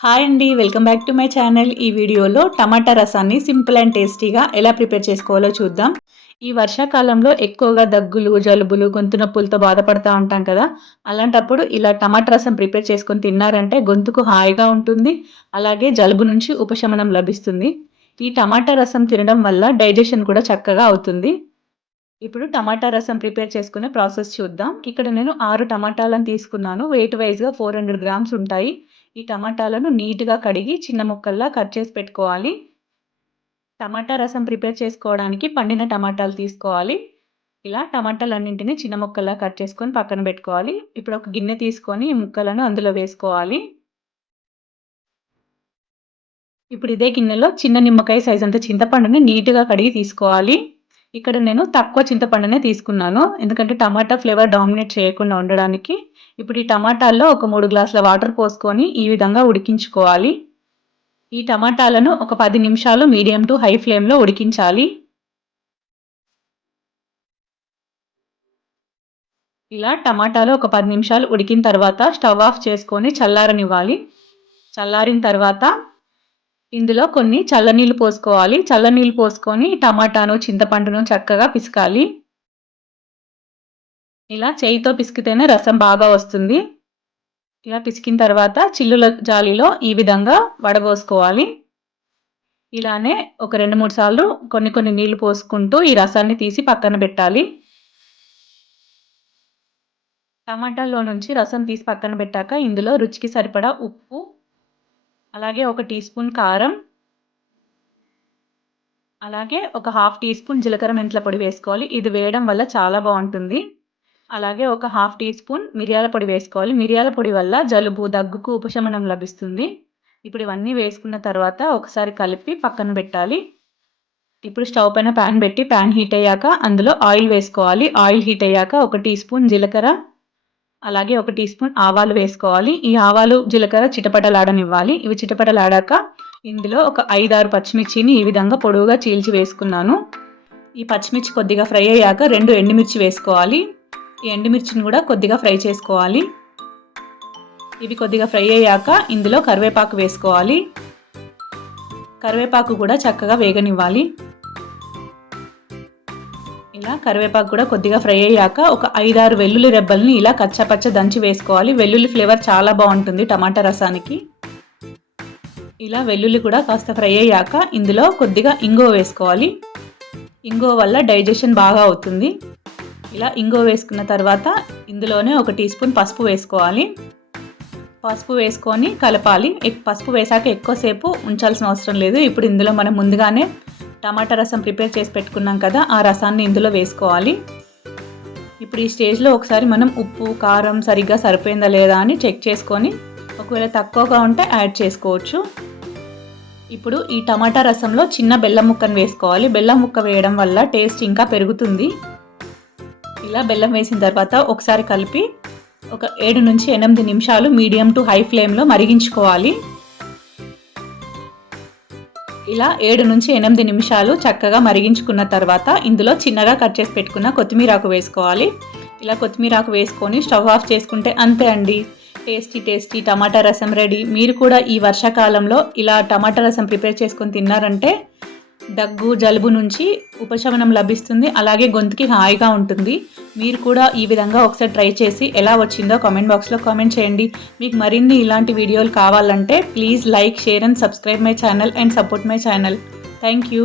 Hi అండి, welcome back to my channel. ఈ వీడియోలో టమాటా రసాన్ని సింపుల్ అండ్ టేస్టీగా ఎలా ప్రిపేర్ చేసుకోవాలో చూద్దాం. ఈ వర్షాకాలంలో ఎక్కువగా దగ్గులు, జలుబులు, గొంతు నొప్పులతో బాధపడతా ఉంటాం కదా! అలాంటప్పుడు ఇలా టమాటా రసం ప్రిపేర్ చేసుకొని తిన్నారంటే గొంతుకు హాయిగా ఉంటుంది. అలాగే జలుబు నుంచి ఉపశమనం లభిస్తుంది. ఈ టమాటా రసం తినడం వల్ల డైజెషన్ కూడా చక్కగా అవుతుంది. ఇప్పుడు టమాటా రసం ప్రిపేర్ చేసుకునే ప్రాసెస్ చూద్దాం. ఇక్కడ నేను 6 టమాటాలను తీసుకున్నాను. వెయిట్ వైస్‌గా 400 గ్రామ్స్ ఉంటాయి. ఈ టమాటాలను నీట్‌గా కడిగి చిన్న ముక్కల్లా కట్ చేసి పెట్టుకోవాలి. టమాటా రసం ప్రిపేర్ చేసుకోవడానికి పండిన టమాటాలు తీసుకోవాలి. ఇలా టమాటాలన్నింటిని చిన్న ముక్కల్లా కట్ చేసుకొని పక్కన పెట్టుకోవాలి. ఇప్పుడు ఒక గిన్నె తీసుకొని ఈ ముక్కలను అందులో వేసుకోవాలి. ఇప్పుడు ఇదే గిన్నెలో చిన్న నిమ్మకాయ సైజ్ అంత చింతపండుని నీట్‌గా కడిగి తీసుకోవాలి. ఇక్కడ నేను తక్కువ చింతపండునే తీసుకున్నాను. ఎందుకంటే టమాటా ఫ్లేవర్ డామినేట్ చేయకుండా ఉండడానికి. ఇప్పుడు ఈ టమాటాల్లో ఒక 3 గ్లాసుల వాటర్ పోసుకొని ఈ విధంగా ఉడికించుకోవాలి. ఈ టమాటాలను ఒక 10 నిమిషాలు మీడియం టు హై ఫ్లేమ్‌లో ఉడికించాలి. ఇలా టమాటాలు ఒక 10 నిమిషాలు ఉడికిన తర్వాత స్టవ్ ఆఫ్ చేసుకొని చల్లారనివ్వాలి. చల్లారిన తర్వాత ఇందులో కొన్ని చల్లనీళ్ళు పోసుకోవాలి. చల్లనీళ్ళు పోసుకొని టమాటాను, చింతపండును చక్కగా పిసకాలి. ఇలా చేయితో పిసికితేనే రసం బాగా వస్తుంది. ఇలా పిసికిన తర్వాత చిల్లుల జాలీలో ఈ విధంగా వడబోసుకోవాలి. ఇలానే ఒక 2, 3 సార్లు కొన్ని నీళ్లు పోసుకుంటూ ఈ రసాన్ని తీసి పక్కన పెట్టాలి. టమాటాల్లో నుంచి రసం తీసి పక్కన పెట్టాక ఇందులో రుచికి సరిపడా ఉప్పు, అలాగే ఒక టీ స్పూన్ కారం, అలాగే ఒక హాఫ్ టీ స్పూన్ జీలకర్ర మెంతుల పొడి వేసుకోవాలి. ఇది వేయడం వల్ల చాలా బావుంటుంది. అలాగే ఒక హాఫ్ టీ స్పూన్ మిరియాల పొడి వేసుకోవాలి. మిరియాల పొడి వల్ల జలుబు, దగ్గుకు ఉపశమనం లభిస్తుంది. ఇప్పుడు ఇవన్నీ వేసుకున్న తర్వాత ఒకసారి కలిపి పక్కన పెట్టాలి. ఇప్పుడు స్టవ్ పైన పాన్ పెట్టి పాన్ హీట్ అయ్యాక అందులో ఆయిల్ వేసుకోవాలి. ఆయిల్ హీట్ అయ్యాక ఒక టీ స్పూన్ జీలకర్ర, అలాగే ఒక టీ స్పూన్ ఆవాలు వేసుకోవాలి. ఈ ఆవాలు, జీలకర్ర చిటపటలాడనివ్వాలి. ఇవి చిటపటలాడాక ఇందులో ఒక 5, 6 పచ్చిమిర్చిని ఈ విధంగా పొడవుగా చీల్చి వేసుకున్నాను. ఈ పచ్చిమిర్చి కొద్దిగా ఫ్రై అయ్యాక 2 ఎండుమిర్చి వేసుకోవాలి. ఈ ఎండుమిర్చిని కూడా కొద్దిగా ఫ్రై చేసుకోవాలి. ఇవి కొద్దిగా ఫ్రై అయ్యాక ఇందులో కరివేపాకు వేసుకోవాలి. కరివేపాకు కూడా చక్కగా వేగనివ్వాలి. ఇలా కరివేపాకు కూడా కొద్దిగా ఫ్రై అయ్యాక ఒక 5, 6 వెల్లుల్లి రెబ్బల్ని ఇలా కచ్చాపచ్చ దంచి వేసుకోవాలి. వెల్లుల్లి ఫ్లేవర్ చాలా బాగుంటుంది టమాటా రసానికి. ఇలా వెల్లుల్లి కూడా కాస్త ఫ్రై అయ్యాక ఇందులో కొద్దిగా ఇంగువ వేసుకోవాలి. ఇంగువ వల్ల డైజెషన్ బాగా అవుతుంది. ఇలా ఇంగువ వేసుకున్న తర్వాత ఇందులోనే ఒక టీ స్పూన్ పసుపు వేసుకోవాలి. పసుపు వేసుకొని కలపాలి. పసుపు వేసాక ఎక్కువసేపు ఉంచాల్సిన అవసరం లేదు. ఇప్పుడు ఇందులో మనం ముందుగానే టమాటా రసం ప్రిపేర్ చేసి పెట్టుకున్నాం కదా, ఆ రసాన్ని ఇందులో వేసుకోవాలి. ఇప్పుడు ఈ స్టేజ్లో ఒకసారి మనం ఉప్పు, కారం సరిగ్గా సరిపోయిందా లేదా అని చెక్ చేసుకొని ఒకవేళ తక్కువగా ఉంటే యాడ్ చేసుకోవచ్చు. ఇప్పుడు ఈ టమాటా రసంలో చిన్న బెల్లం ముక్కను వేసుకోవాలి. బెల్లం ముక్క వేయడం వల్ల టేస్ట్ ఇంకా పెరుగుతుంది. ఇలా బెల్లం వేసిన తర్వాత ఒకసారి కలిపి ఒక 7 నుంచి 8 నిమిషాలు మీడియం టు హై ఫ్లేమ్లో మరిగించుకోవాలి. ఇలా 7 నుంచి 8 నిమిషాలు చక్కగా మరిగించుకున్న తర్వాత ఇందులో చిన్నగా కట్ చేసి పెట్టుకున్న కొత్తిమీరాకు వేసుకోవాలి. ఇలా కొత్తిమీరాకు వేసుకొని స్టవ్ ఆఫ్ చేసుకుంటే అంతే అండి, టేస్టీ టమాటా రసం రెడీ. మీరు కూడా ఈ వర్షాకాలంలో ఇలా టమాటా రసం ప్రిపేర్ చేసుకొని తిన్నారంటే దగ్గు, జలుబు నుంచి ఉపశమనం లభిస్తుంది. అలాగే గొంతుకి హాయిగా ఉంటుంది. మీరు కూడా ఈ విధంగా ఒకసారి ట్రై చేసి ఎలా వచ్చిందో కామెంట్ బాక్స్లో కామెంట్ చేయండి. మీకు మరిన్ని ఇలాంటి వీడియోలు కావాలంటే please like, share and subscribe my channel and support my channel. Thank you.